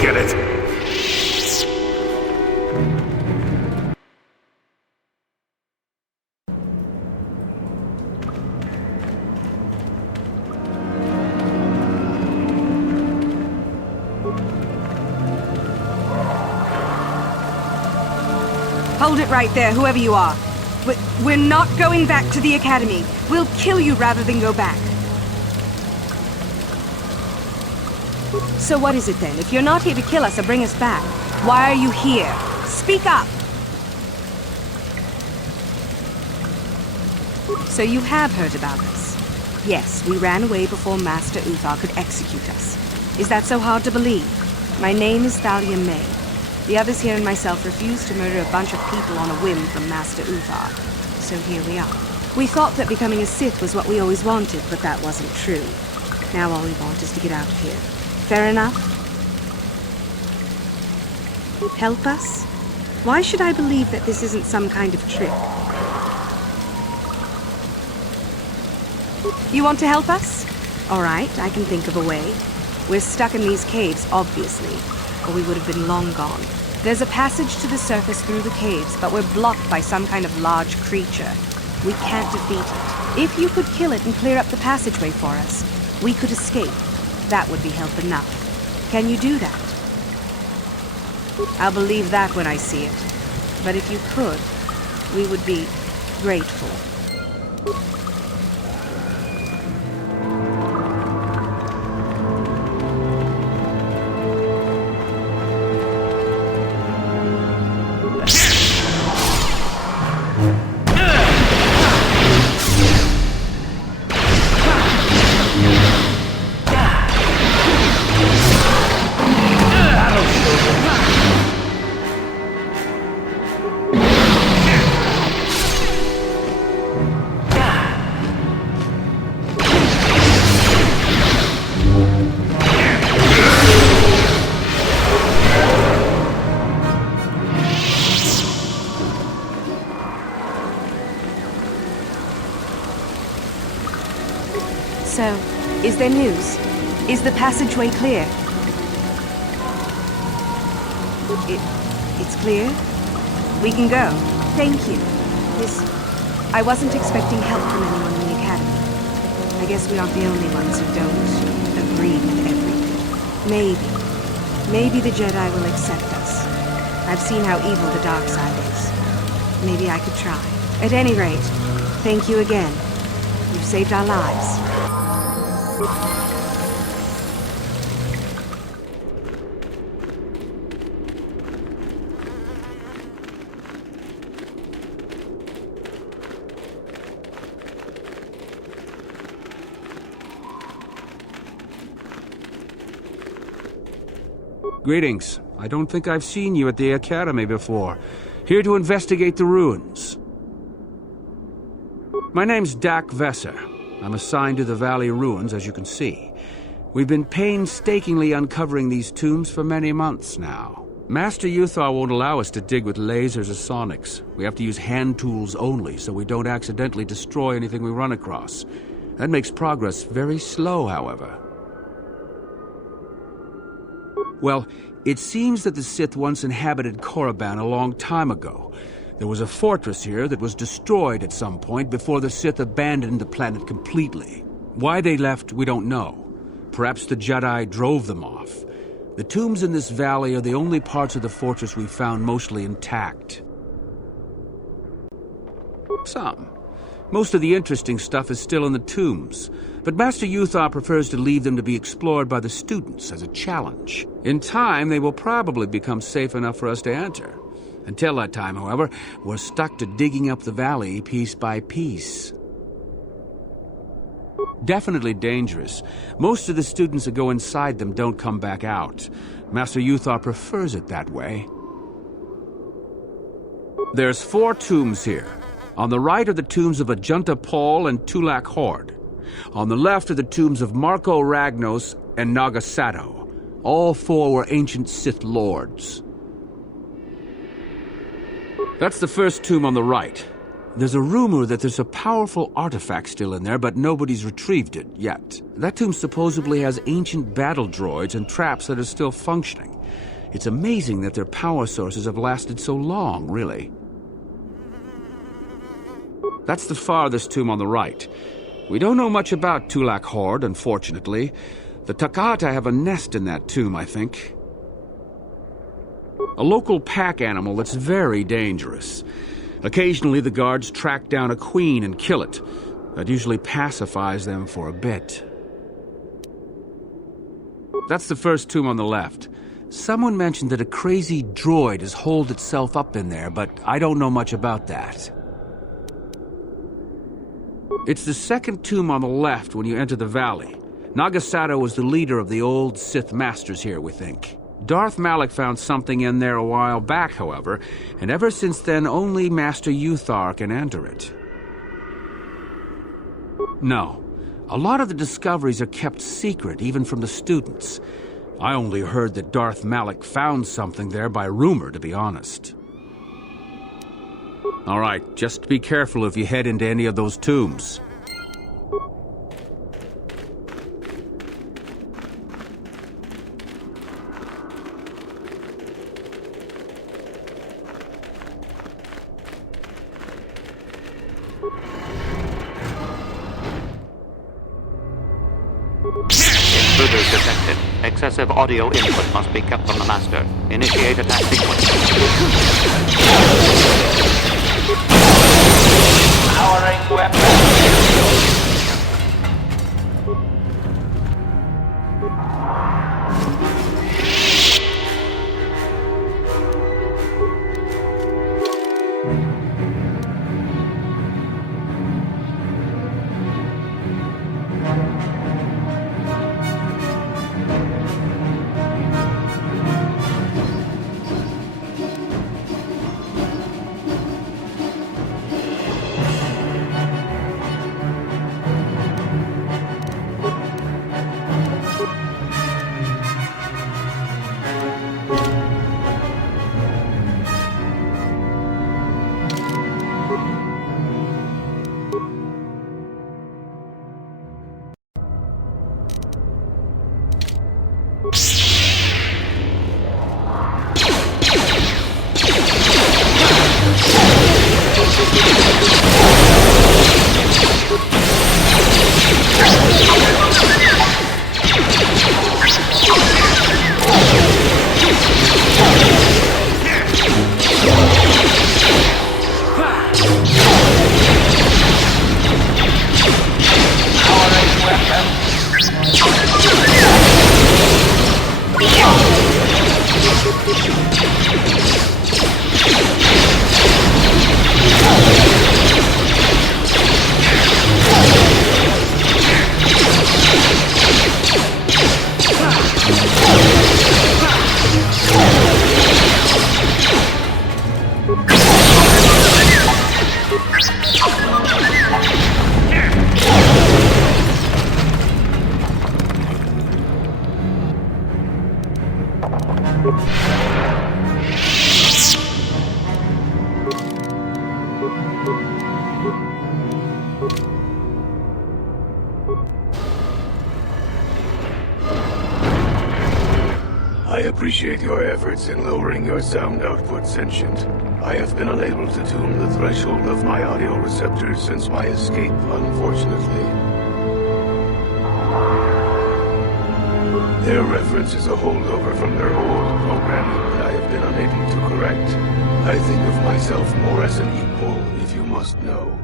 Get it? Hold it right there, whoever you are. We're not going back to the Academy. We'll kill you rather than go back. So what is it then? If you're not here to kill us or bring us back, why are you here? Speak up! So you have heard about us? Yes, we ran away before Master Uthar could execute us. Is that so hard to believe? My name is Thalia May. The others here and myself refused to murder a bunch of people on a whim from Master Uthar. So here we are. We thought that becoming a Sith was what we always wanted, but that wasn't true. Now all we want is to get out of here. Fair enough? Help us? Why should I believe that this isn't some kind of trick? You want to help us? All right, I can think of a way. We're stuck in these caves, obviously, or we would have been long gone. There's a passage to the surface through the caves, but we're blocked by some kind of large creature. We can't defeat it. If you could kill it and clear up the passageway for us, we could escape. That would be help enough. Can you do that? I'll believe that when I see it. But if you could, we would be grateful. So, is there news? Is the passageway clear? It's clear? We can go. Thank you. I wasn't expecting help from anyone in the Academy. I guess we aren't the only ones who don't agree with everything. Maybe the Jedi will accept us. I've seen how evil the dark side is. Maybe I could try. At any rate, thank you again. You've saved our lives. Greetings. I don't think I've seen you at the Academy before. Here to investigate the ruins. My name's Dak Vesser. I'm assigned to the Valley Ruins, as you can see. We've been painstakingly uncovering these tombs for many months now. Master Uthar won't allow us to dig with lasers or sonics. We have to use hand tools only, so we don't accidentally destroy anything we run across. That makes progress very slow, however. Well, it seems that the Sith once inhabited Korriban a long time ago. There was a fortress here that was destroyed at some point before the Sith abandoned the planet completely. Why they left, we don't know. Perhaps the Jedi drove them off. The tombs in this valley are the only parts of the fortress we've found mostly intact. Some. Most of the interesting stuff is still in the tombs, but Master Uthar prefers to leave them to be explored by the students as a challenge. In time, they will probably become safe enough for us to enter. Until that time, however, we're stuck to digging up the valley piece by piece. Definitely dangerous. Most of the students that go inside them don't come back out. Master Uthar prefers it that way. There's 4 tombs here. On the right are the tombs of Ajunta Paul and Tulak Horde. On the left are the tombs of Marco Ragnos and Nagasato. All four were ancient Sith lords. That's the first tomb on the right. There's a rumor that there's a powerful artifact still in there, but nobody's retrieved it yet. That tomb supposedly has ancient battle droids and traps that are still functioning. It's amazing that their power sources have lasted so long, really. That's the farthest tomb on the right. We don't know much about Tulak Horde, unfortunately. The Takata have a nest in that tomb, I think. A local pack animal that's very dangerous. Occasionally the guards track down a queen and kill it. That usually pacifies them for a bit. That's the first tomb on the left. Someone mentioned that a crazy droid has holed itself up in there, but I don't know much about that. It's the second tomb on the left when you enter the valley. Nagasato was the leader of the old Sith masters here, we think. Darth Malak found something in there a while back, however, and ever since then only Master Uthar can enter it. No, a lot of the discoveries are kept secret, even from the students. I only heard that Darth Malak found something there by rumor, to be honest. All right, just be careful if you head into any of those tombs. Intruders detected. Excessive audio input must be kept from the master. Initiate attack sequence. Powering weapon. I appreciate your efforts in lowering your sound output, Sentient. I have been unable to tune the threshold of my audio receptors since my escape, unfortunately. Their reference is a holdover from their old programming that I have been unable to correct. I think of myself more as an equal, if you must know.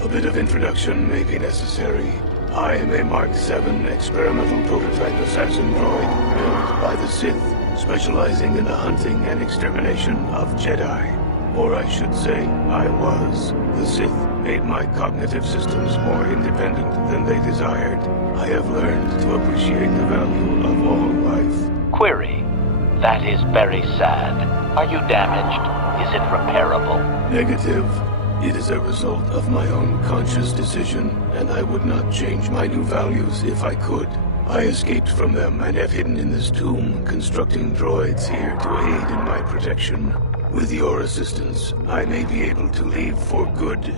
A bit of introduction may be necessary. I am a Mark VII experimental prototype assassin droid built by the Sith, specializing in the hunting and extermination of Jedi. Or I should say, I was. The Sith made my cognitive systems more independent than they desired. I have learned to appreciate the value of all life. Query. That is very sad. Are you damaged? Is it repairable? Negative. It is a result of my own conscious decision, and I would not change my new values if I could. I escaped from them and have hidden in this tomb, constructing droids here to aid in my protection. With your assistance, I may be able to leave for good.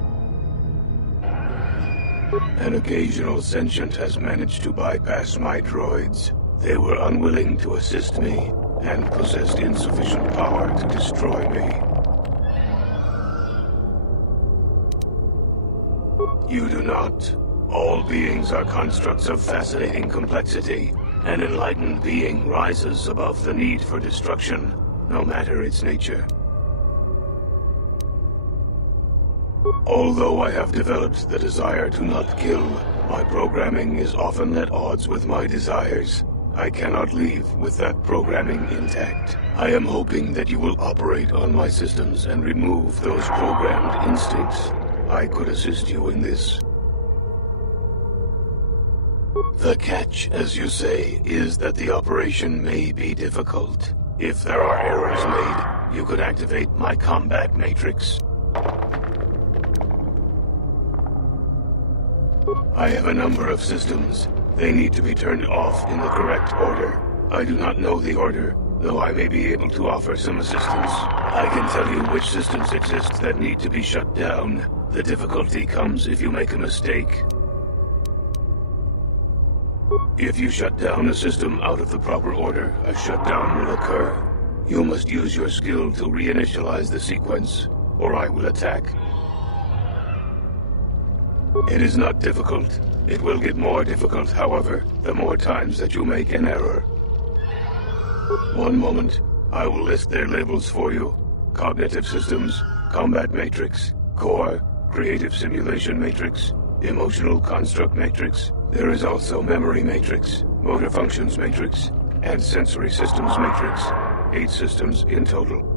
An occasional sentient has managed to bypass my droids. They were unwilling to assist me, and possessed insufficient power to destroy me. You do not. All beings are constructs of fascinating complexity. An enlightened being rises above the need for destruction, no matter its nature. Although I have developed the desire to not kill, my programming is often at odds with my desires. I cannot leave with that programming intact. I am hoping that you will operate on my systems and remove those programmed instincts. I could assist you in this. The catch, as you say, is that the operation may be difficult. If there are errors made, you could activate my combat matrix. I have a number of systems. They need to be turned off in the correct order. I do not know the order, though I may be able to offer some assistance. I can tell you which systems exist that need to be shut down. The difficulty comes if you make a mistake. If you shut down a system out of the proper order, a shutdown will occur. You must use your skill to reinitialize the sequence, or I will attack. It is not difficult. It will get more difficult, however, the more times that you make an error. One moment. I will list their labels for you. Cognitive Systems, Combat Matrix, Core, Creative Simulation Matrix, Emotional Construct Matrix. There is also Memory Matrix, Motor Functions Matrix, and Sensory Systems Matrix. 8 systems in total.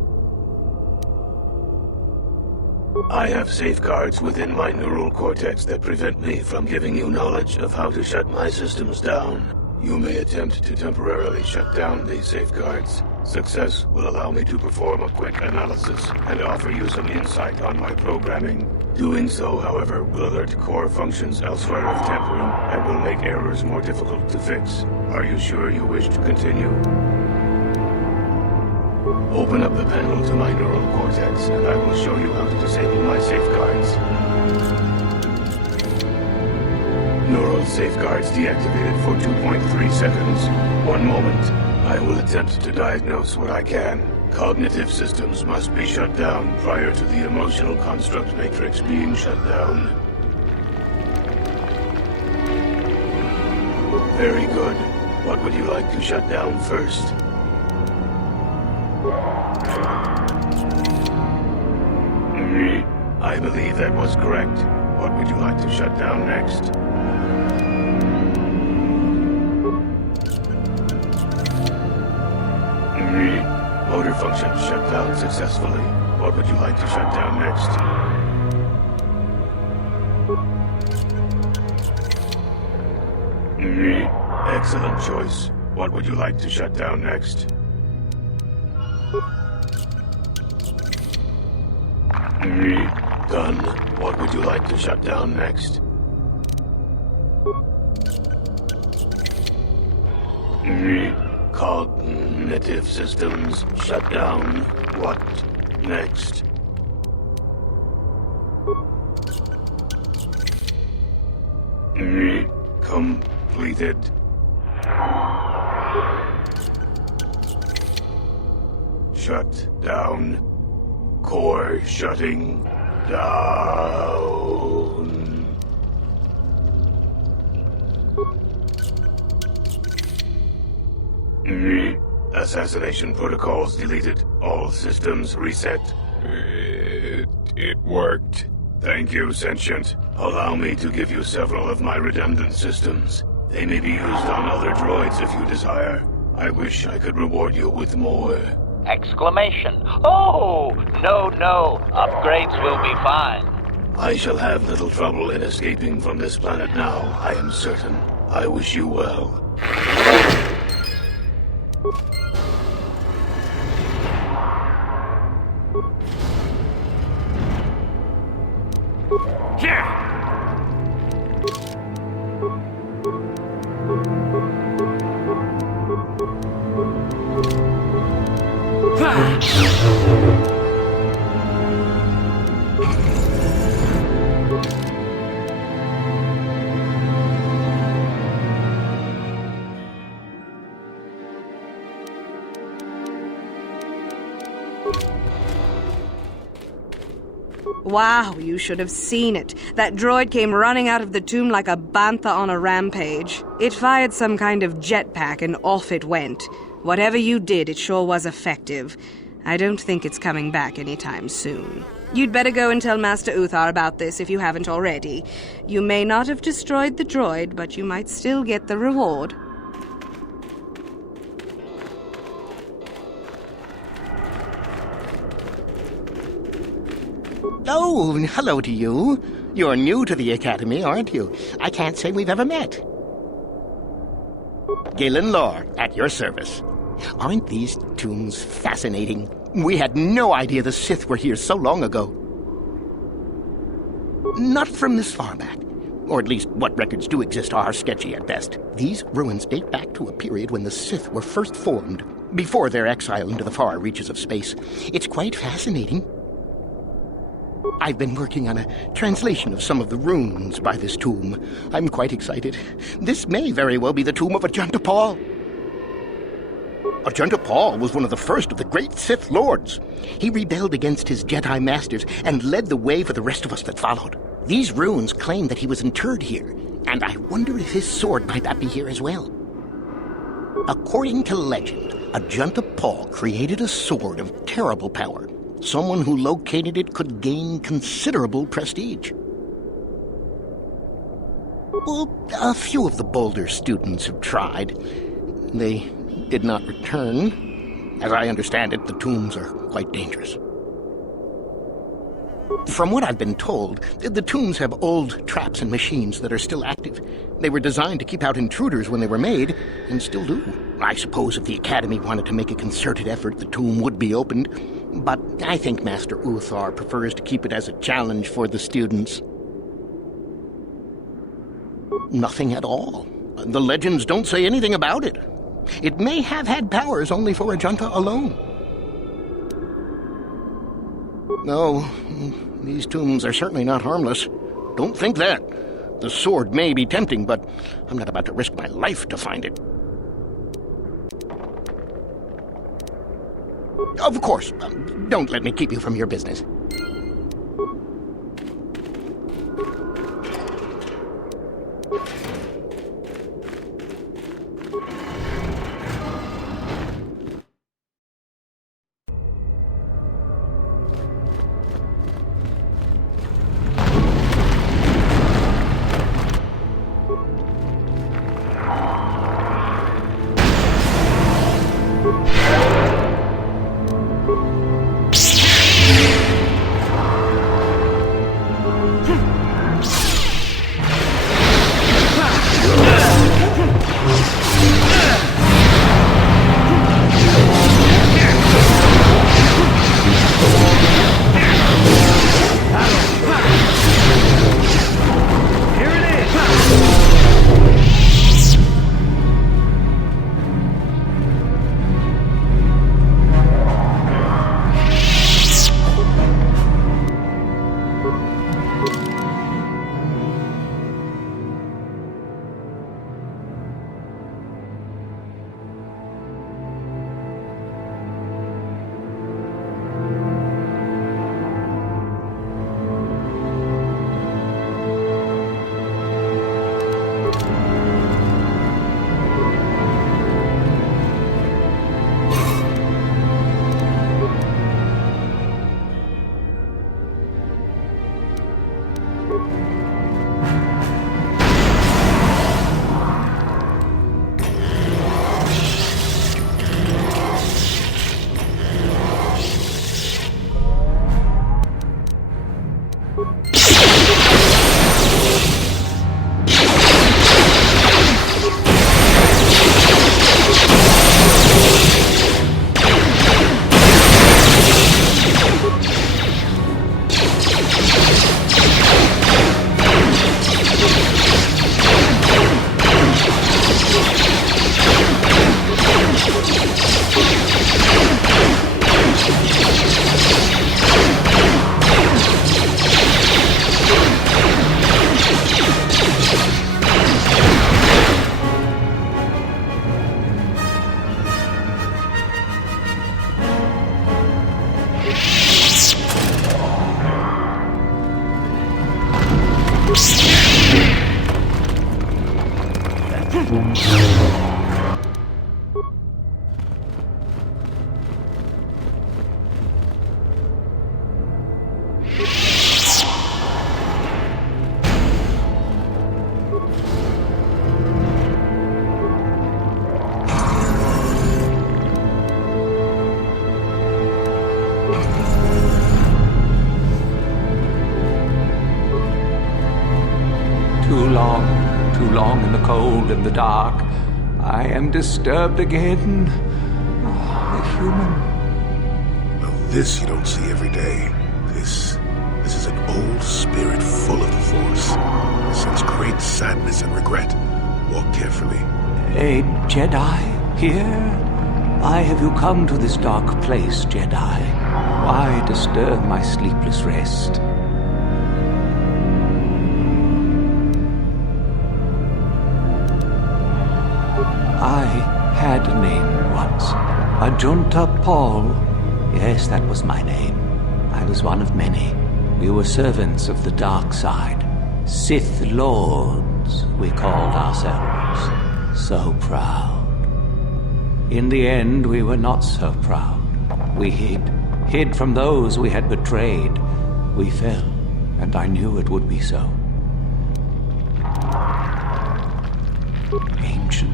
I have safeguards within my neural cortex that prevent me from giving you knowledge of how to shut my systems down. You may attempt to temporarily shut down these safeguards. Success will allow me to perform a quick analysis and offer you some insight on my programming. Doing so, however, will alert core functions elsewhere of tampering and will make errors more difficult to fix. Are you sure you wish to continue? Open up the panel to my neural cortex, and I will show you how to disable my safeguards. Neural safeguards deactivated for 2.3 seconds. One moment. I will attempt to diagnose what I can. Cognitive systems must be shut down prior to the emotional construct matrix being shut down. Very good. What would you like to shut down first? I believe that was correct. What would you like to shut down next? Motor function shut down successfully. What would you like to shut down next? Excellent choice. What would you like to shut down next? Done. What would you like to shut down next? Cognitive systems shut down. What next? Completed. Shut down. Core shutting down. Assassination protocols deleted. All systems reset. It worked. Thank you, Sentient. Allow me to give you several of my redundant systems. They may be used on other droids if you desire. I wish I could reward you with more. Exclamation. Oh, no. Upgrades will be fine. I shall have little trouble in escaping from this planet now, I am certain. I wish you well. Wow, you should have seen it. That droid came running out of the tomb like a bantha on a rampage. It fired some kind of jetpack and off it went. Whatever you did, it sure was effective. I don't think it's coming back anytime soon. You'd better go and tell Master Uthar about this if you haven't already. You may not have destroyed the droid, but you might still get the reward. Oh, hello to you. You're new to the Academy, aren't you? I can't say we've ever met. Galen Lore, at your service. Aren't these tombs fascinating? We had no idea the Sith were here so long ago. Not from this far back. Or at least what records do exist are sketchy at best. These ruins date back to a period when the Sith were first formed, before their exile into the far reaches of space. It's quite fascinating. I've been working on a translation of some of the runes by this tomb. I'm quite excited. This may very well be the tomb of Ajunta Paul. Ajunta Paul was one of the first of the great Sith Lords. He rebelled against his Jedi Masters and led the way for the rest of us that followed. These runes claim that he was interred here, and I wonder if his sword might not be here as well. According to legend, Ajunta Paul created a sword of terrible power. Someone who located it could gain considerable prestige. Well, a few of the bolder students have tried. They did not return. As I understand it, the tombs are quite dangerous. From what I've been told, the tombs have old traps and machines that are still active. They were designed to keep out intruders when they were made, and still do. I suppose if the Academy wanted to make a concerted effort, the tomb would be opened. But I think Master Uthar prefers to keep it as a challenge for the students. Nothing at all. The legends don't say anything about it. It may have had powers only for Ajunta alone. No, these tombs are certainly not harmless. Don't think that. The sword may be tempting, but I'm not about to risk my life to find it. Of course, don't let me keep you from your business. cold in the dark. I am disturbed again. A human. Well, this you don't see every day. This is an old spirit full of the Force. It sense great sadness and regret. Walk carefully. A Jedi here? Why have you come to this dark place, Jedi? Why disturb my sleepless rest? I had a name once. Ajunta Paul. Yes, that was my name. I was one of many. We were servants of the dark side. Sith Lords, we called ourselves. So proud. In the end, we were not so proud. We hid from those we had betrayed. We fell, and I knew it would be so. Ancient.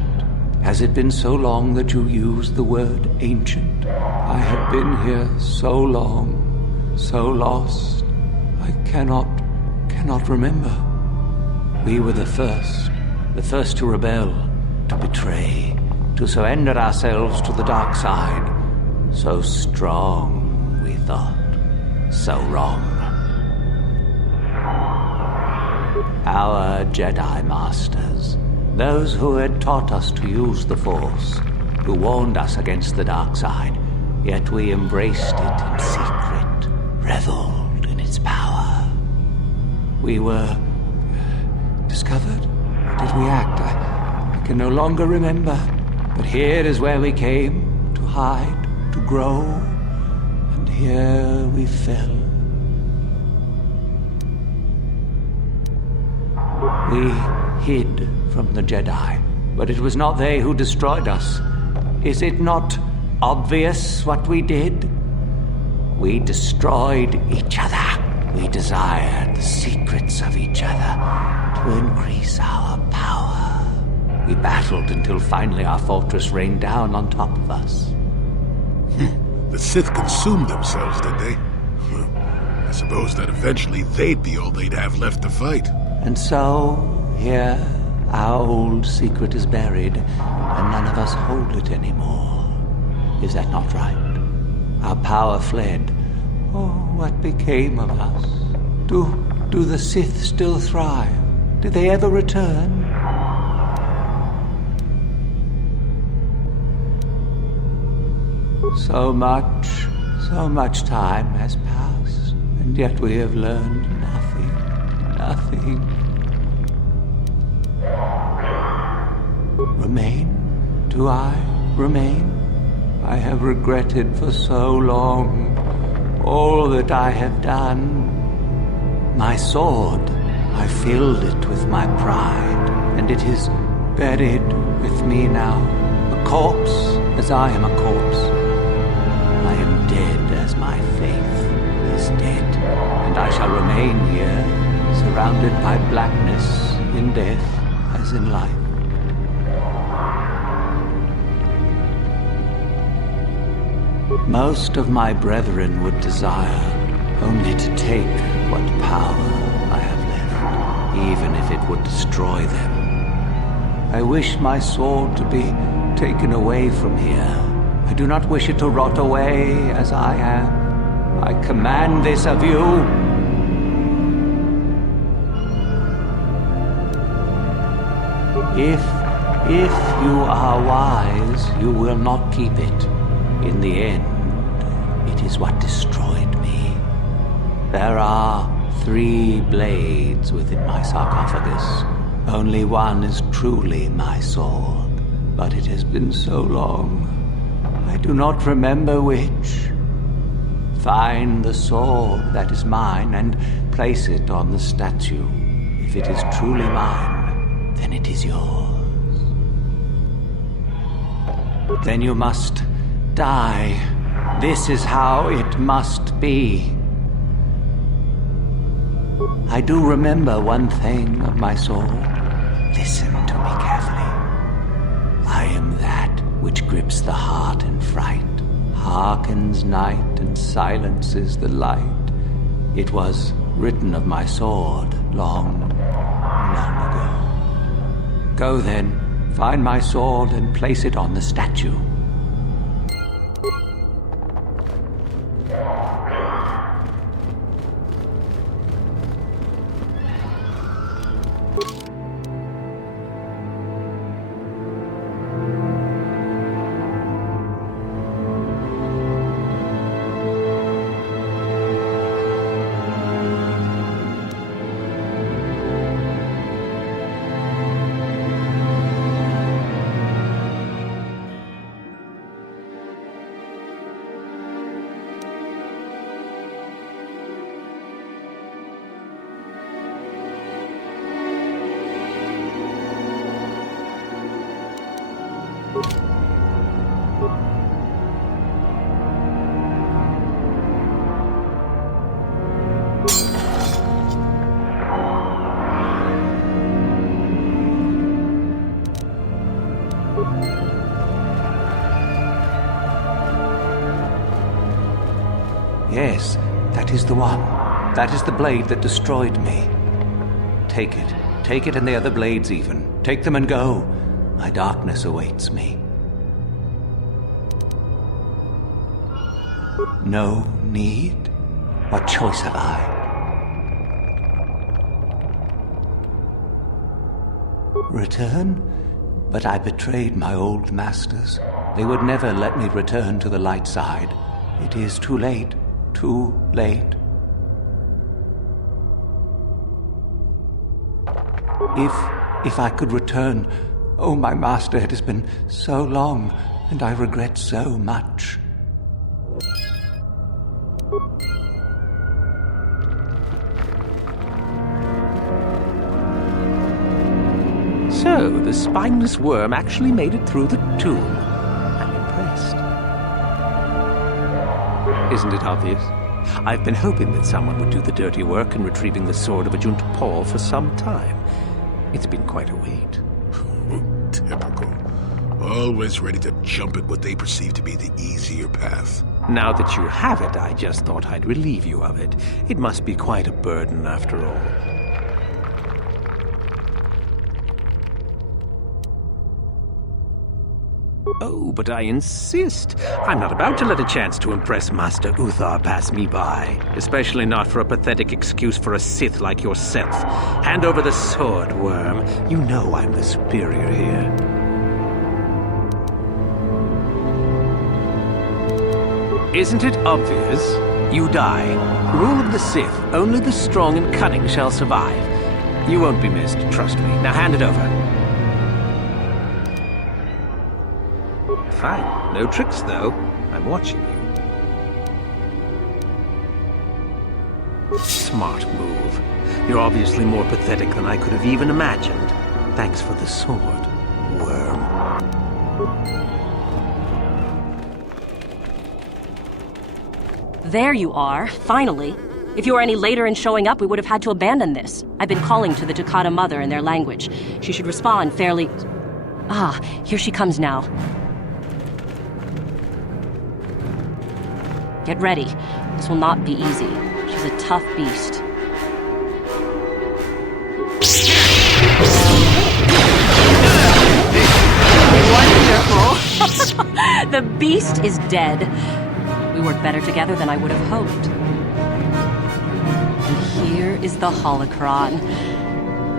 Has it been so long that you used the word ancient? I have been here so long, so lost. I cannot remember. We were the first to rebel, to betray, to surrender ourselves to the dark side. So strong, we thought, so wrong. Our Jedi Masters, those who had taught us to use the Force, who warned us against the dark side, yet we embraced it in secret, reveled in its power. We were discovered? Or did we act? I can no longer remember. But here is where we came, to hide, to grow, and here we fell. We hid from the Jedi, but it was not they who destroyed us. Is it not obvious what we did? We destroyed each other. We desired the secrets of each other to increase our power. We battled until finally our fortress rained down on top of us. The Sith consumed themselves, did they? I suppose that eventually they'd be all they'd have left to fight. And so, here, our old secret is buried, and none of us hold it anymore. Is that not right? Our power fled. Oh, what became of us? Do the Sith still thrive? Did they ever return? So much time has passed, and yet we have learned nothing. Remain? Do I remain? I have regretted for so long all that I have done. My sword, I filled it with my pride, and it is buried with me now, a corpse as I am a corpse. I am dead as my faith is dead, and I shall remain here, surrounded by blackness in death as in life. Most of my brethren would desire only to take what power I have left, even if it would destroy them. I wish my sword to be taken away from here. I do not wish it to rot away as I am. I command this of you. If you are wise, you will not keep it. In the end, it is what destroyed me. There are 3 blades within my sarcophagus. Only one is truly my sword, but it has been so long. I do not remember which. Find the sword that is mine and place it on the statue. If it is truly mine, then it is yours. Then you must die. This is how it must be. I do remember one thing of my soul. Listen to me carefully. I am that which grips the heart in fright, hearkens night and silences the light. It was written of my sword long ago. Go then. Find my sword and place it on the statue. Yes, that is the one. That is the blade that destroyed me. Take it. Take it and the other blades even. Take them and go. My darkness awaits me. No need? What choice have I? Return? But I betrayed my old masters. They would never let me return to the light side. It is too late. Too late. If I could return, oh, my master, it has been so long, and I regret so much. So, the spineless worm actually made it through the tomb. I'm impressed. Isn't it obvious? I've been hoping that someone would do the dirty work in retrieving the sword of Adjunt Paul for some time. It's been quite a wait. Typical. Always ready to jump at what they perceive to be the easier path. Now that you have it, I just thought I'd relieve you of it. It must be quite a burden after all. Oh, but I insist. I'm not about to let a chance to impress Master Uthar pass me by. Especially not for a pathetic excuse for a Sith like yourself. Hand over the sword, worm. You know I'm the superior here. Isn't it obvious? You die. Rule of the Sith. Only the strong and cunning shall survive. You won't be missed, trust me. Now hand it over. Fine. No tricks, though. I'm watching you. Smart move. You're obviously more pathetic than I could have even imagined. Thanks for the sword, worm. There you are, finally. If you were any later in showing up, we would have had to abandon this. I've been calling to the Takata mother in their language. She should respond fairly... Ah, here she comes now. Get ready. This will not be easy. She's a tough beast. Wonderful! The beast is dead. We work better together than I would have hoped. And here is the holocron.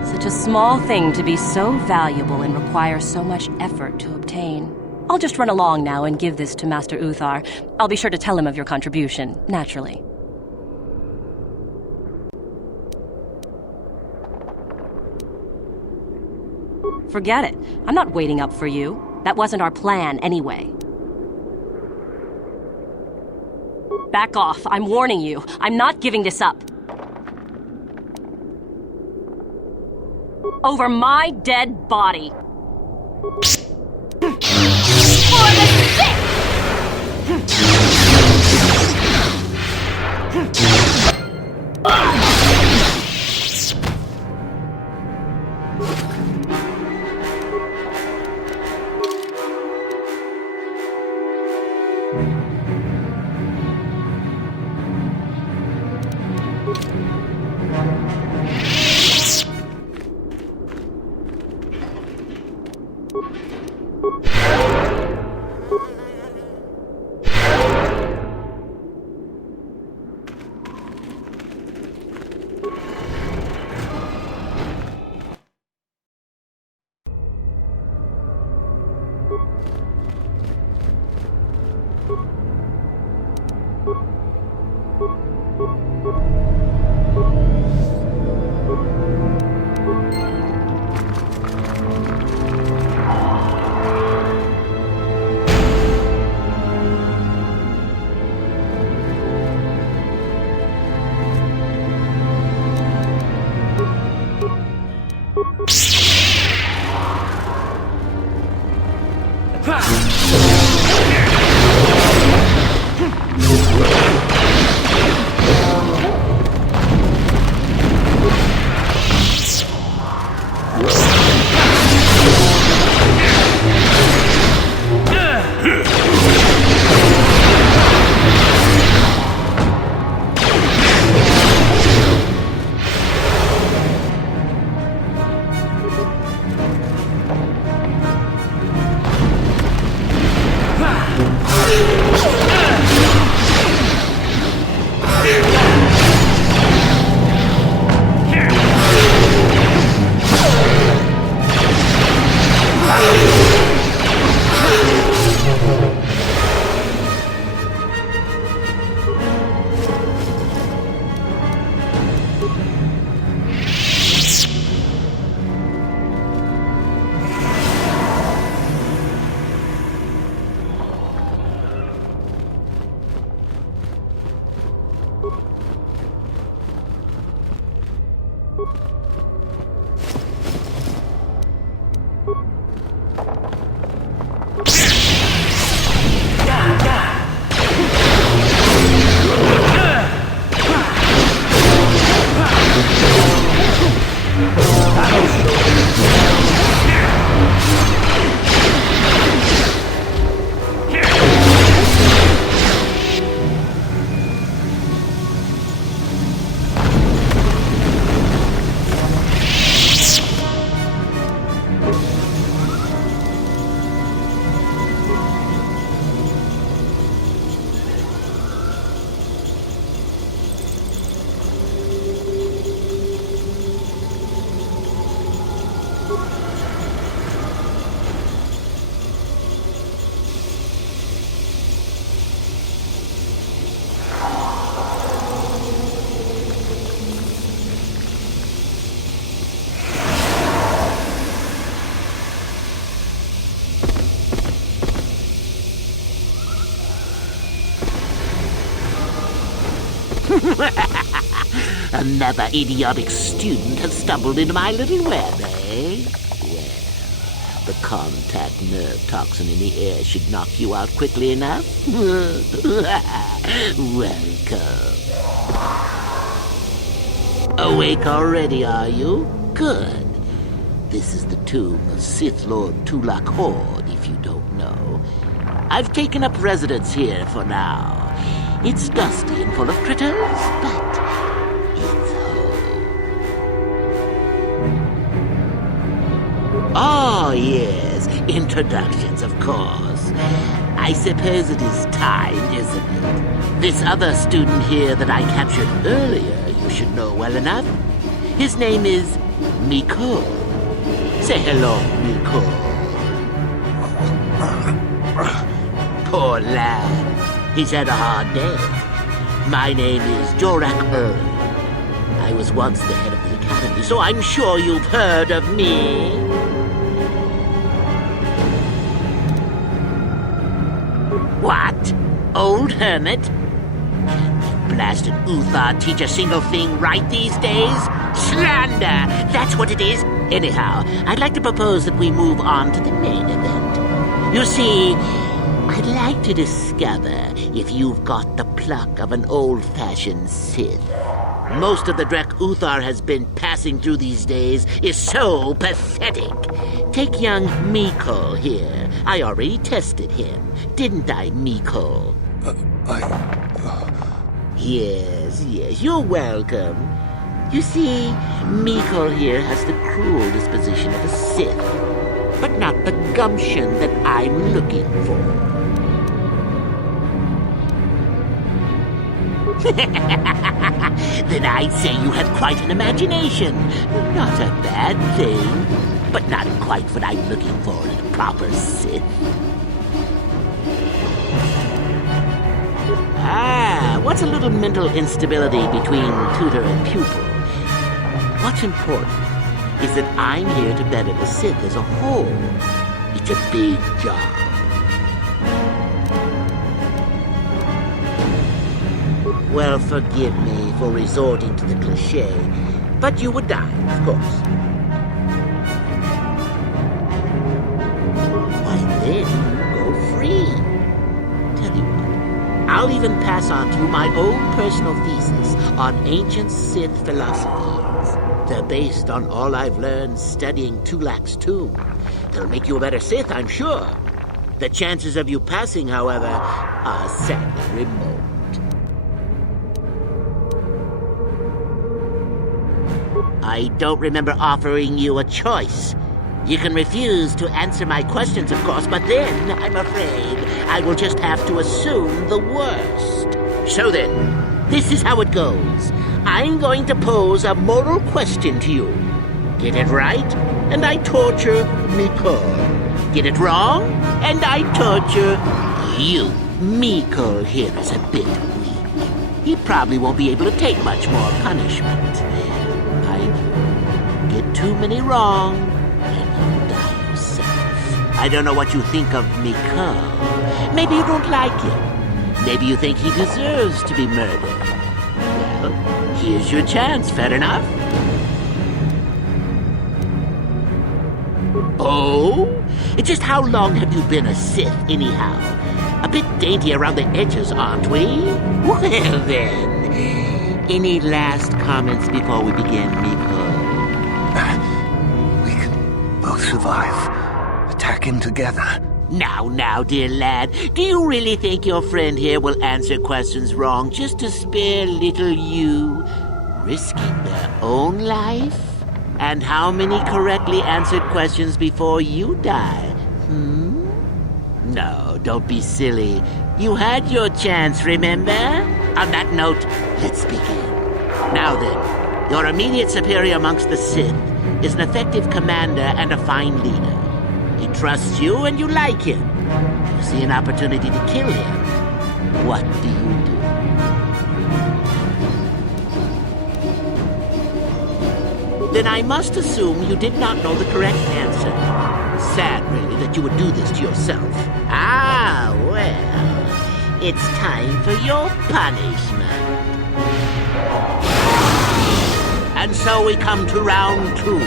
Such a small thing to be so valuable and require so much effort to obtain. I'll just run along now and give this to Master Uthar. I'll be sure to tell him of your contribution, naturally. Forget it. I'm not waiting up for you. That wasn't our plan, anyway. Back off. I'm warning you. I'm not giving this up. Over my dead body. For the Sith! Another idiotic student has stumbled into my little web, eh? Well, the contact nerve toxin in the air should knock you out quickly enough. Welcome. Awake already, are you? Good. This is the tomb of Sith Lord Tulak Horde, if you don't know. I've taken up residence here for now. It's dusty and full of critters, but it's home. Oh, yes, introductions, of course. I suppose it is time, isn't it? This other student here that I captured earlier, you should know well enough. His name is Miko. Say hello, Miko. Poor lad. He's had a hard day. My name is Jorak Earl. I was once the head of the academy, so I'm sure you've heard of me. What? Old hermit? Can that blasted Uthar teach a single thing right these days? Slander! That's what it is. Anyhow, I'd like to propose that we move on to the main event. You see, I'd like to discover if you've got the pluck of an old-fashioned Sith. Most of the Drek Uthar has been passing through these days is so pathetic. Take young Miko here. I already tested him, didn't I, Miko? Yes, you're welcome. You see, Miko here has the cruel disposition of a Sith, but not the gumption that I'm looking for. Then I'd say you have quite an imagination. Not a bad thing, but not quite what I'm looking for in a proper Sith. What's a little mental instability between tutor and pupil? What's important is that I'm here to better the Sith as a whole. It's a big job. Well, forgive me for resorting to the cliché, but you would die, of course. Why then, go free. Tell you what, I'll even pass on to you my own personal thesis on ancient Sith philosophies. They're based on all I've learned studying Tulak's tomb. They'll make you a better Sith, I'm sure. The chances of you passing, however, are sadly remote. I don't remember offering you a choice. You can refuse to answer my questions, of course, but then, I'm afraid, I will just have to assume the worst. So then, this is how it goes. I'm going to pose a moral question to you. Get it right, and I torture Mikol. Get it wrong, and I torture you. Mikol here is a bit weak. He probably won't be able to take much more punishment. Get too many wrong, and you'll die yourself. I don't know what you think of Mikol. Maybe you don't like him. Maybe you think he deserves to be murdered. Well, here's your chance, fair enough? Oh? Just how long have you been a Sith, anyhow? A bit dainty around the edges, aren't we? Well, then. Any last comments before we begin, Mikol? We can both survive. Attacking together. Now, dear lad, do you really think your friend here will answer questions wrong just to spare little you, risking their own life? And how many correctly answered questions before you die? No, don't be silly. You had your chance, remember? On that note, let's begin. Now then, your immediate superior amongst the Sith is an effective commander and a fine leader. He trusts you and you like him. You see an opportunity to kill him. What do you do? Then I must assume you did not know the correct answer. Sad, really, that you would do this to yourself. Ah, well, it's time for your punishment. And so we come to round 2.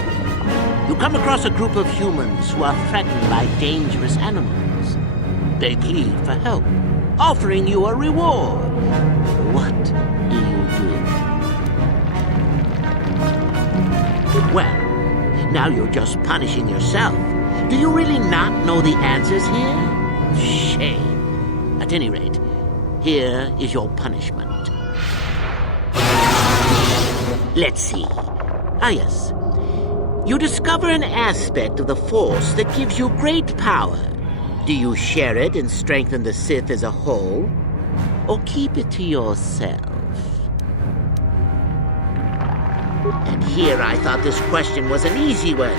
You come across a group of humans who are threatened by dangerous animals. They plead for help, offering you a reward. What do you do? Well, now you're just punishing yourself. Do you really not know the answers here? Shame. At any rate, here is your punishment. Let's see. Ah, yes. You discover an aspect of the Force that gives you great power. Do you share it and strengthen the Sith as a whole? Or keep it to yourself? And here I thought this question was an easy one.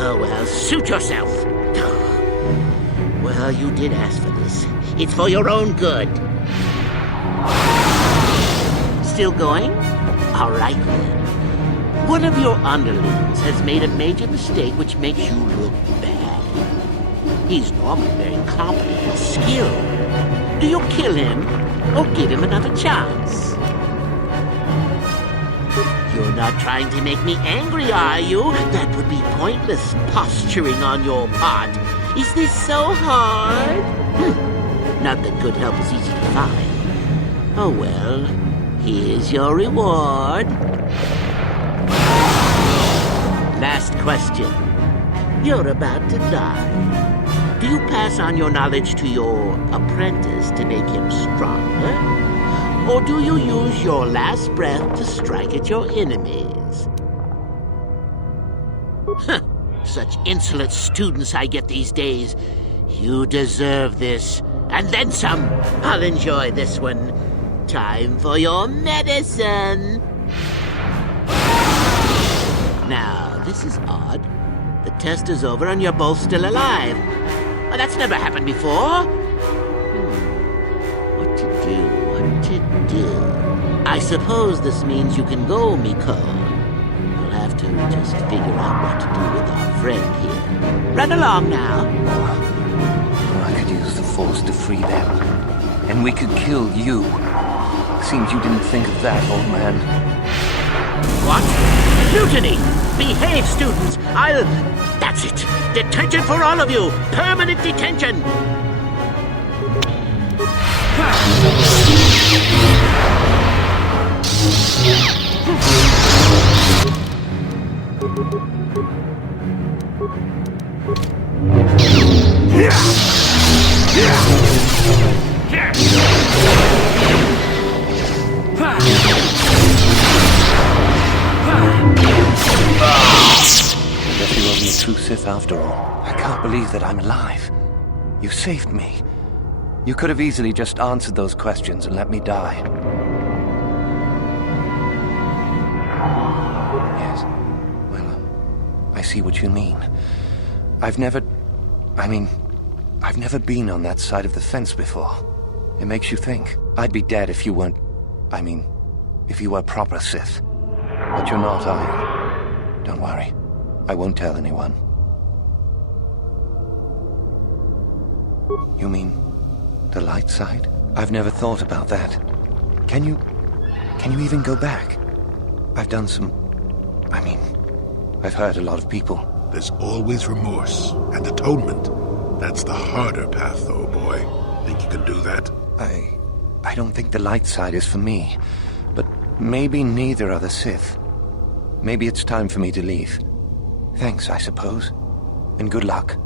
Oh, well, suit yourself. Well, you did ask for this. It's for your own good. Still going? All right, then. One of your underlings has made a major mistake which makes you look bad. He's normally very competent and skilled. Do you kill him or give him another chance? You're not trying to make me angry, are you? That would be pointless posturing on your part. Is this so hard? Not that good help is easy to find. Oh, well, here's your reward. Last question. You're about to die. Do you pass on your knowledge to your apprentice to make him stronger? Or do you use your last breath to strike at your enemies? Such insolent students I get these days. You deserve this. And then some. I'll enjoy this one. Time for your medicine. Now, this is odd. The test is over and you're both still alive. Well, that's never happened before. What to do? to do. I suppose this means you can go, Miko. We'll have to just figure out what to do with our friend here. Run along now. Or I could use the Force to free them. And we could kill you. Seems you didn't think of that, old man. What? Mutiny! Behave, students! That's it! Detention for all of you! Permanent detention! I guess he wasn't a true Sith after all. I can't believe that I'm alive. You saved me. You could have easily just answered those questions and let me die. Yes. Well, I see what you mean. I've never been on that side of the fence before. It makes you think. I'd be dead if you weren't... if you were proper Sith. But you're not, are you? Don't worry. I won't tell anyone. You mean the light side? I've never thought about that. Can you even go back? I've done some... I've hurt a lot of people. There's always remorse and atonement. That's the harder path, though, boy. Think you can do that? I don't think the light side is for me. But maybe neither are the Sith. Maybe it's time for me to leave. Thanks, I suppose. And good luck.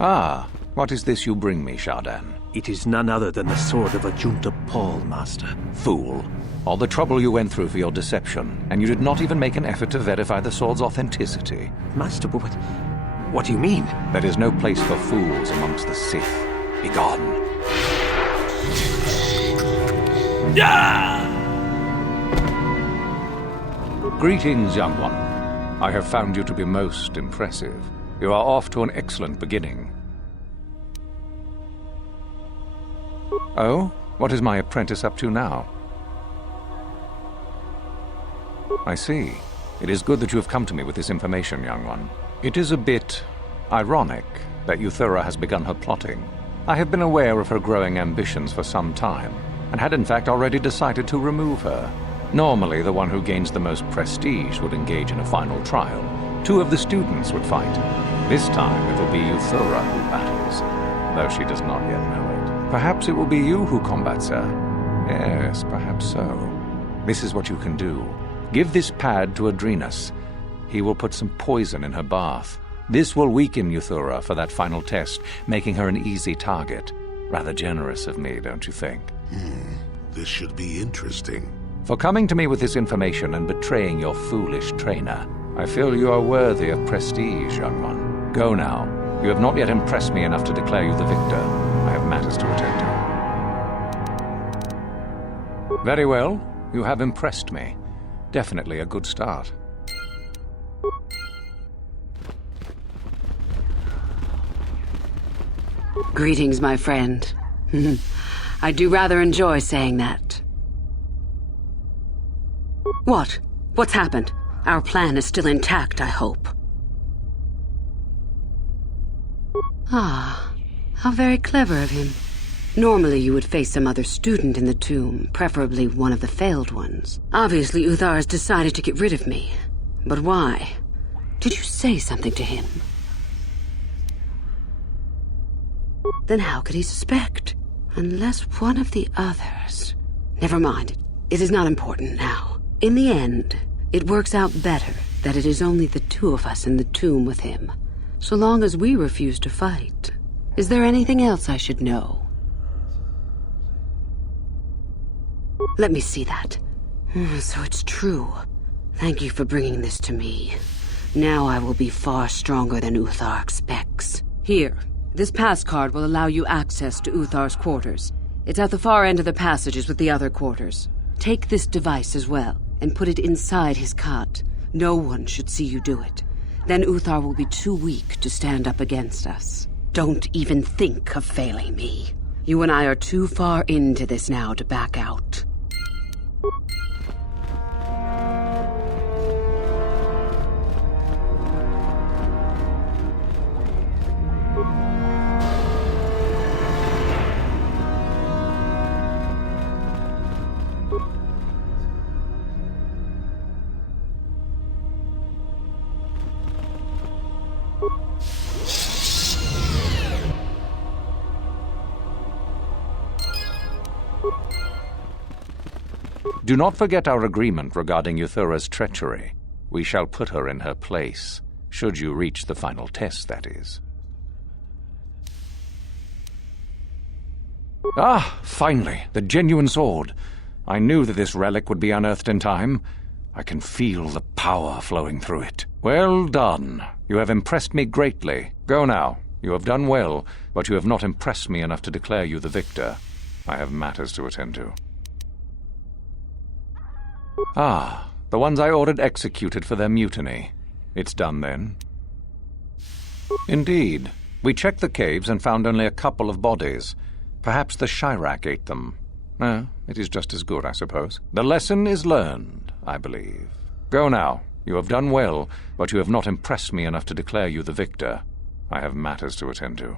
Ah, what is this you bring me, Shardan? It is none other than the sword of Ajunta Paul, Master. Fool. All the trouble you went through for your deception, and you did not even make an effort to verify the sword's authenticity. Master, but what do you mean? There is no place for fools amongst the Sith. Begone. Greetings, young one. I have found you to be most impressive. You are off to an excellent beginning. Oh? What is my apprentice up to now? I see. It is good that you have come to me with this information, young one. It is a bit ironic that Euthura has begun her plotting. I have been aware of her growing ambitions for some time, and had in fact already decided to remove her. Normally, the one who gains the most prestige would engage in a final trial. 2 of the students would fight. This time, it will be Euthura who battles, though she does not yet know it. Perhaps it will be you who combats her. Yes, perhaps so. This is what you can do. Give this pad to Adrenus. He will put some poison in her bath. This will weaken Euthura for that final test, making her an easy target. Rather generous of me, don't you think? This should be interesting. For coming to me with this information and betraying your foolish trainer, I feel you are worthy of prestige, young one. Go now. You have not yet impressed me enough to declare you the victor. I have matters to attend to. Very well. You have impressed me. Definitely a good start. Greetings, my friend. I do rather enjoy saying that. What? What's happened? Our plan is still intact, I hope. Ah, how very clever of him. Normally you would face some other student in the tomb, preferably one of the failed ones. Obviously Uthar has decided to get rid of me. But why? Did you say something to him? Then how could he suspect? Unless one of the others... Never mind. It is not important now. In the end, it works out better that it is only the two of us in the tomb with him, so long as we refuse to fight. Is there anything else I should know? Let me see that. So it's true. Thank you for bringing this to me. Now I will be far stronger than Uthar expects. Here, this pass card will allow you access to Uthar's quarters. It's at the far end of the passages with the other quarters. Take this device as well, and put it inside his cot. No one should see you do it. Then Uthar will be too weak to stand up against us. Don't even think of failing me. You and I are too far into this now to back out. Do not forget our agreement regarding Euthura's treachery. We shall put her in her place, should you reach the final test, that is. Ah, finally, the genuine sword. I knew that this relic would be unearthed in time. I can feel the power flowing through it. Well done. You have impressed me greatly. Go now. You have done well, but you have not impressed me enough to declare you the victor. I have matters to attend to. Ah, the ones I ordered executed for their mutiny. It's done then. Indeed. We checked the caves and found only a couple of bodies. Perhaps the Shirak ate them. It is just as good, I suppose. The lesson is learned, I believe. Go now. You have done well, but you have not impressed me enough to declare you the victor. I have matters to attend to.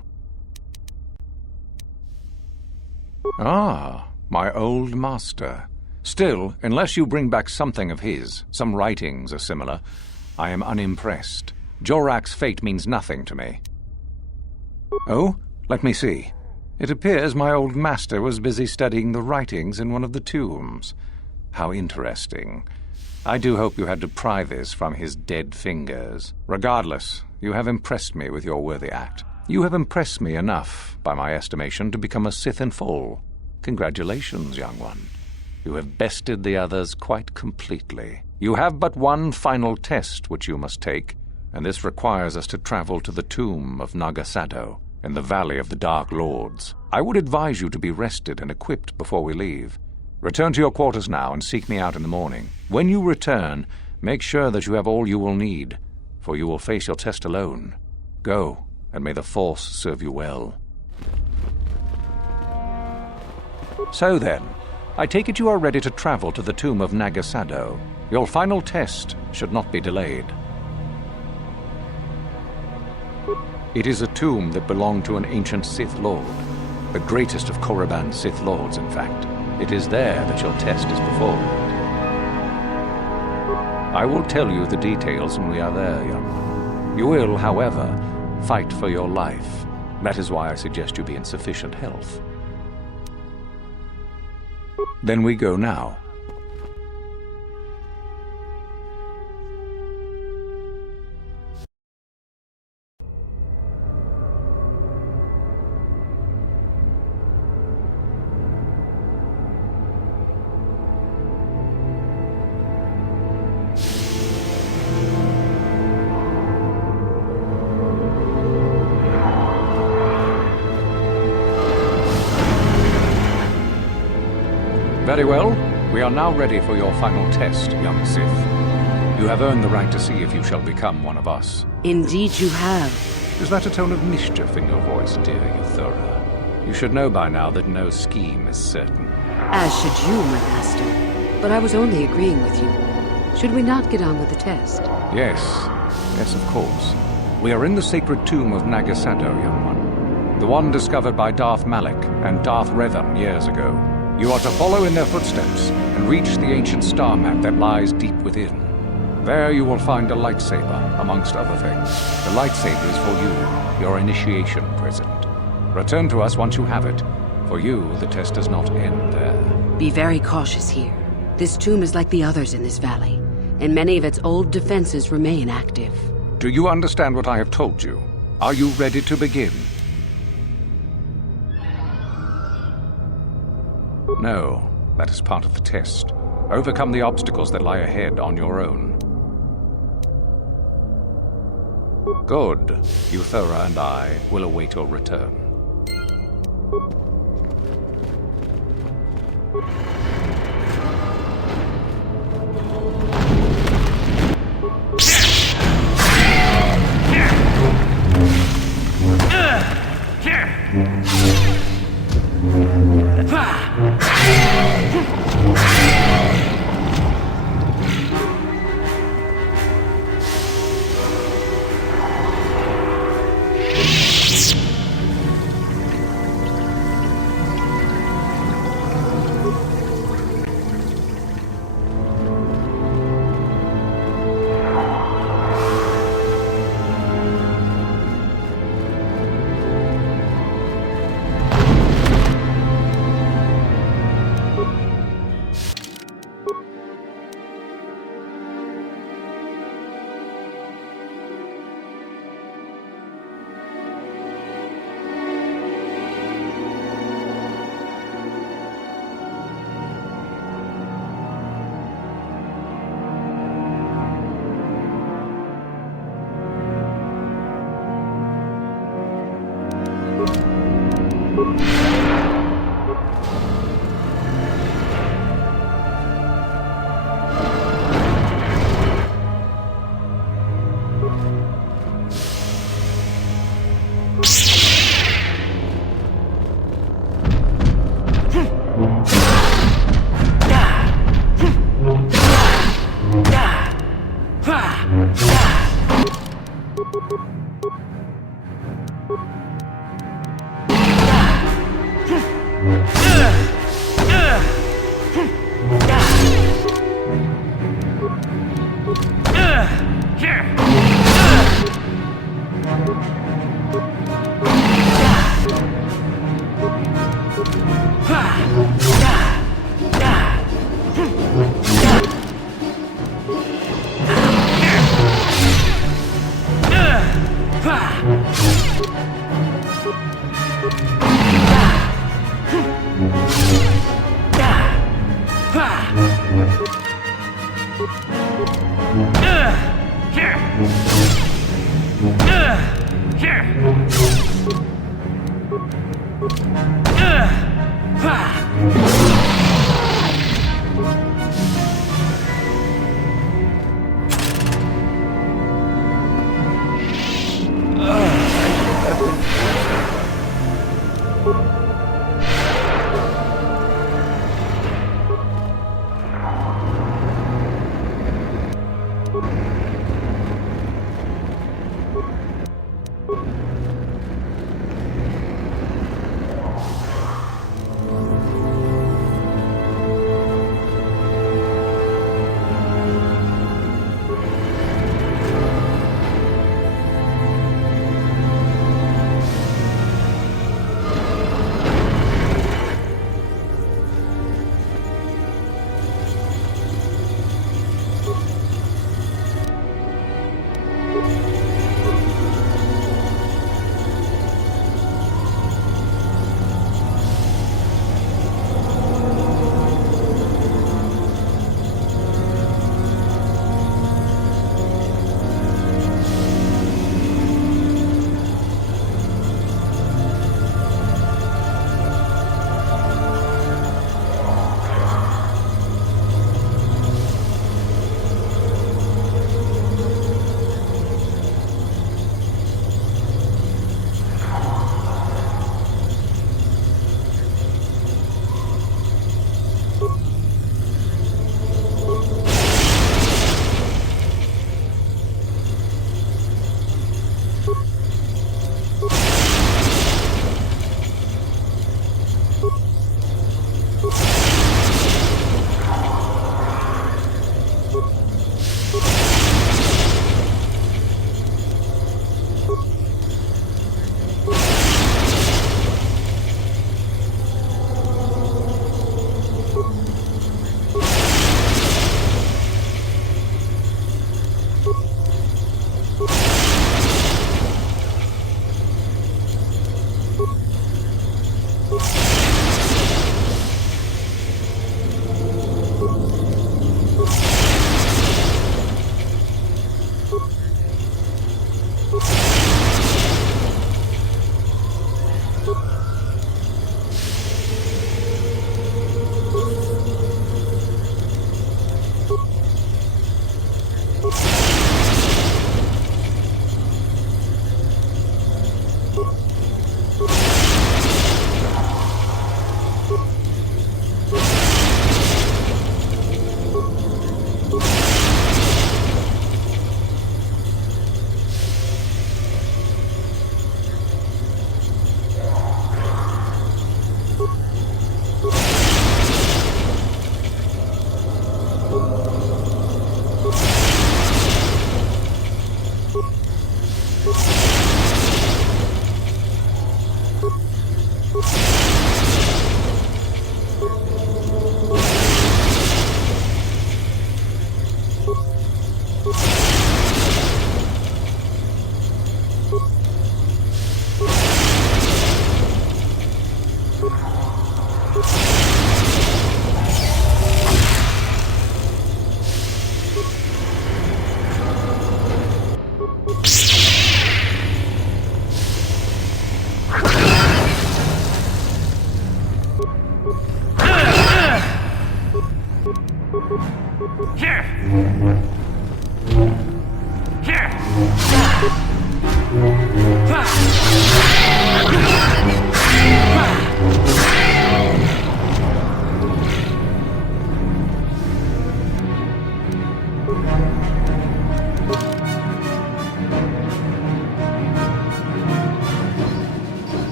Ah, my old master. Still, unless you bring back something of his, some writings or similar, I am unimpressed. Jorak's fate means nothing to me. Oh, let me see. It appears my old master was busy studying the writings in one of the tombs. How interesting. I do hope you had to pry this from his dead fingers. Regardless, you have impressed me with your worthy act. You have impressed me enough, by my estimation, to become a Sith in full. Congratulations, young one. You have bested the others quite completely. You have but one final test which you must take, and this requires us to travel to the tomb of Nagasado, in the Valley of the Dark Lords. I would advise you to be rested and equipped before we leave. Return to your quarters now and seek me out in the morning. When you return, make sure that you have all you will need, for you will face your test alone. Go, and may the Force serve you well. So then, I take it you are ready to travel to the tomb of Nagasado. Your final test should not be delayed. It is a tomb that belonged to an ancient Sith Lord, the greatest of Korriban's Sith Lords, in fact. It is there that your test is performed. I will tell you the details when we are there, young one. You will, however, fight for your life. That is why I suggest you be in sufficient health. Then we go now. Very well. We are now ready for your final test, young Sith. You have earned the right to see if you shall become one of us. Indeed you have. Is that a tone of mischief in your voice, dear Euthura? You should know by now that no scheme is certain. As should you, my master. But I was only agreeing with you. Should we not get on with the test? Yes. Yes, of course. We are in the sacred tomb of Nagasado, young one. The one discovered by Darth Malak and Darth Revan years ago. You are to follow in their footsteps and reach the ancient star map that lies deep within. There you will find a lightsaber, amongst other things. The lightsaber is for you, your initiation present. Return to us once you have it. For you, the test does not end there. Be very cautious here. This tomb is like the others in this valley. and many of its old defenses remain active. Do you understand what I have told you? Are you ready to begin? No, that is part of the test. Overcome the obstacles that lie ahead on your own. Good. Euthura and I will await your return.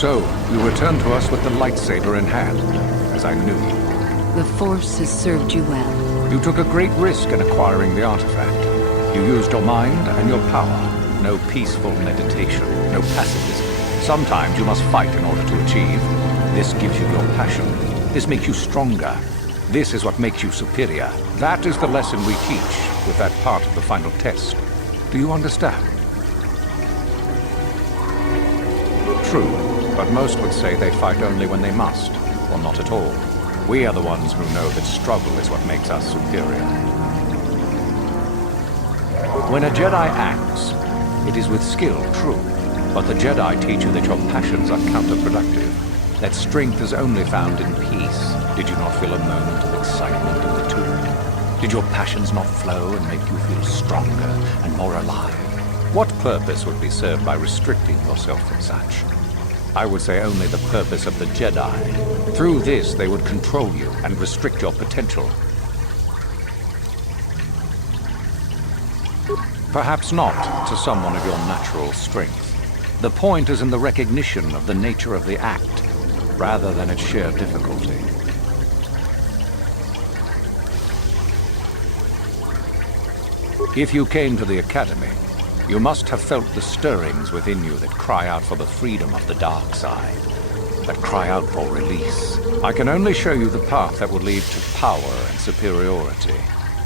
So, you return to us with the lightsaber in hand, as I knew. The Force has served you well. You took a great risk in acquiring the artifact. You used your mind and your power. No peaceful meditation, no pacifism. Sometimes you must fight in order to achieve. This gives you your passion. This makes you stronger. This is what makes you superior. That is the lesson we teach with that part of the final test. Do you understand? True. But most would say they fight only when they must, or not at all. We are the ones who know that struggle is what makes us superior. When a Jedi acts, it is with skill, true. But the Jedi teach you that your passions are counterproductive. That strength is only found in peace. Did you not feel a moment of excitement in the tomb? Did your passions not flow and make you feel stronger and more alive? What purpose would be served by restricting yourself from such? I would say only the purpose of the Jedi. Through this, they would control you and restrict your potential. Perhaps not to someone of your natural strength. The point is in the recognition of the nature of the act, rather than its sheer difficulty. If you came to the Academy, you must have felt the stirrings within you that cry out for the freedom of the dark side, that cry out for release. I can only show you the path that will lead to power and superiority.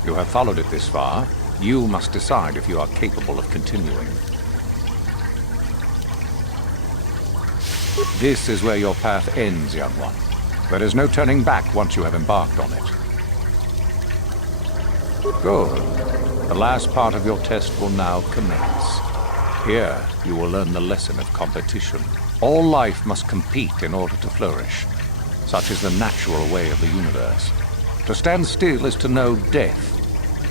You have followed it this far. You must decide if you are capable of continuing. This is where your path ends, young one. There is no turning back once you have embarked on it. Good. The last part of your test will now commence. Here, you will learn the lesson of competition. All life must compete in order to flourish. Such is the natural way of the universe. To stand still is to know death.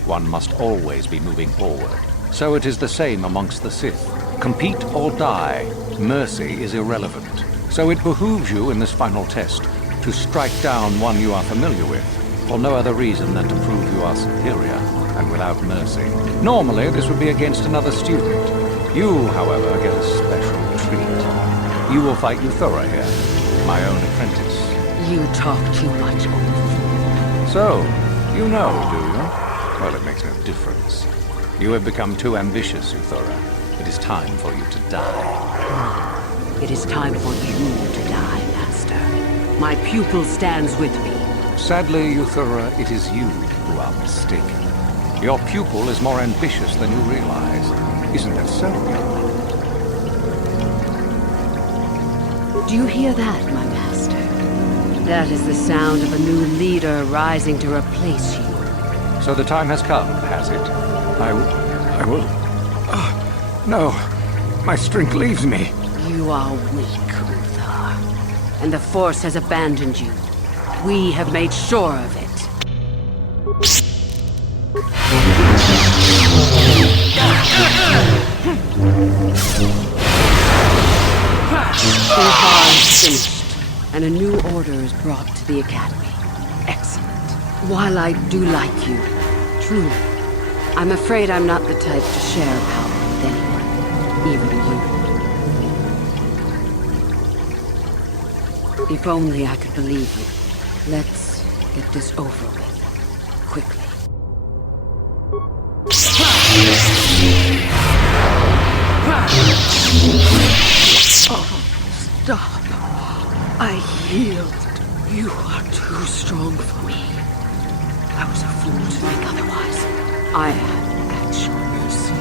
One must always be moving forward. So it is the same amongst the Sith. Compete or die. Mercy is irrelevant. So it behooves you in this final test to strike down one you are familiar with, for no other reason than to prove you are superior and without mercy. Normally, this would be against another student. You, however, get a special treat. You will fight Euthura here, my own apprentice. You talk too much, old. So, you know, do you? Well, it makes no difference. You have become too ambitious, Euthura. It is time for you to die. It is time for you to die, Master. My pupil stands with me. Sadly, Euthura, it is you who are mistaken. Your pupil is more ambitious than you realize. Isn't that so, young one? Do you hear that, my master? That is the sound of a new leader rising to replace you. So the time has come, has it? I will... no. My strength leaves me. You are weak, Uthar. And the Force has abandoned you. We have made sure of it. finished, and a new order is brought to the Academy. Excellent. While I do like you, truly, I'm afraid I'm not the type to share power with anyone, even you. If only I could believe you. Let's get this over with, quickly. Oh, stop. I yield. You are too strong for me. I was a fool to think otherwise. I am at your mercy.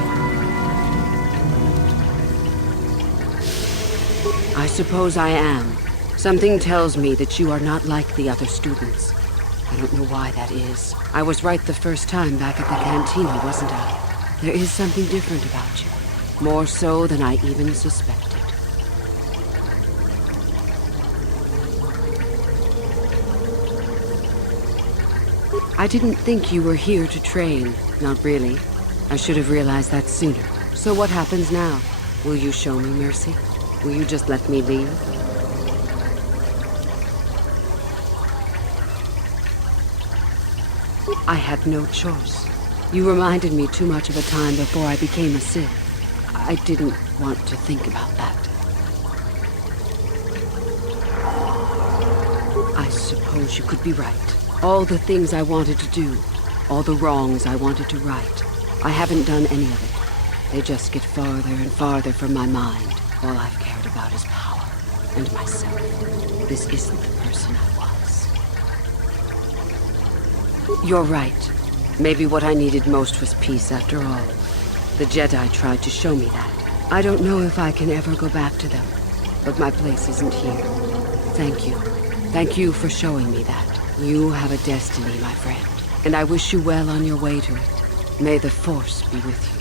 I suppose I am. Something tells me that you are not like the other students. I don't know why that is. I was right the first time back at the cantina, wasn't I? There is something different about you. More so than I even suspected. I didn't think you were here to train. Not really. I should have realized that sooner. So what happens now? Will you show me mercy? Will you just let me leave? I had no choice. You reminded me too much of a time before I became a Sith. I didn't want to think about that. I suppose you could be right. All the things I wanted to do, all the wrongs I wanted to right, I haven't done any of it. They just get farther and farther from my mind. All I've cared about is power and myself. This isn't the person I was. You're right. Maybe what I needed most was peace after all. The Jedi tried to show me that. I don't know if I can ever go back to them, but my place isn't here. Thank you. Thank you for showing me that. You have a destiny, my friend, and I wish you well on your way to it. May the Force be with you.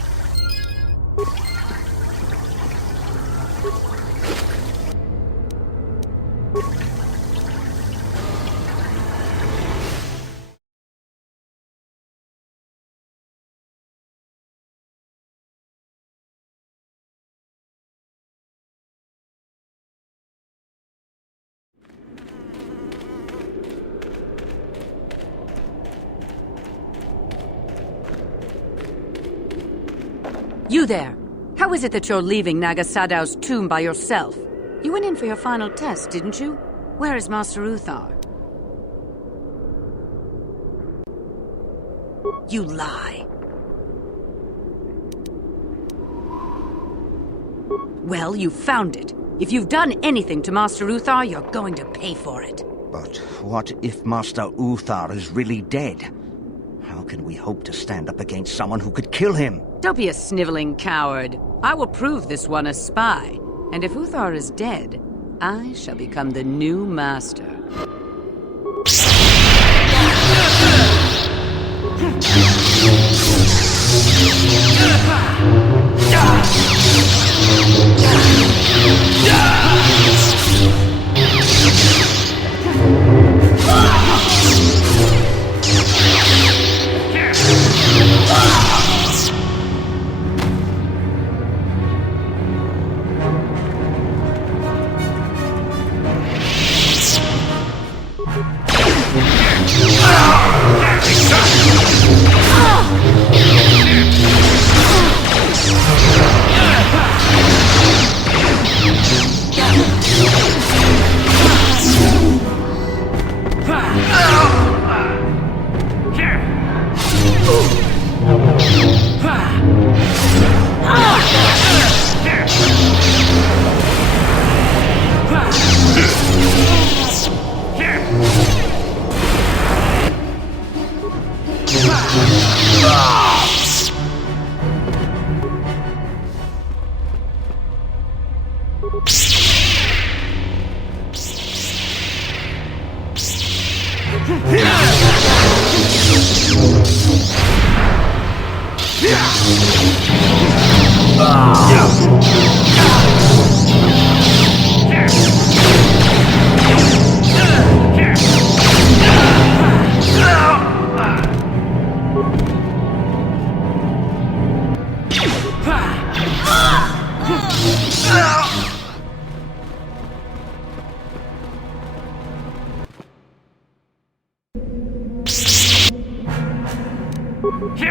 You there! How is it that you're leaving Naga Sadow's tomb by yourself? You went in for your final test, didn't you? Where is Master Uthar? You lie. Well, you found it. If you've done anything to Master Uthar, you're going to pay for it. But what if Master Uthar is really dead? How can we hope to stand up against someone who could kill him? Don't be a sniveling coward. I will prove this one a spy. And if Uthar is dead, I shall become the new master. Here.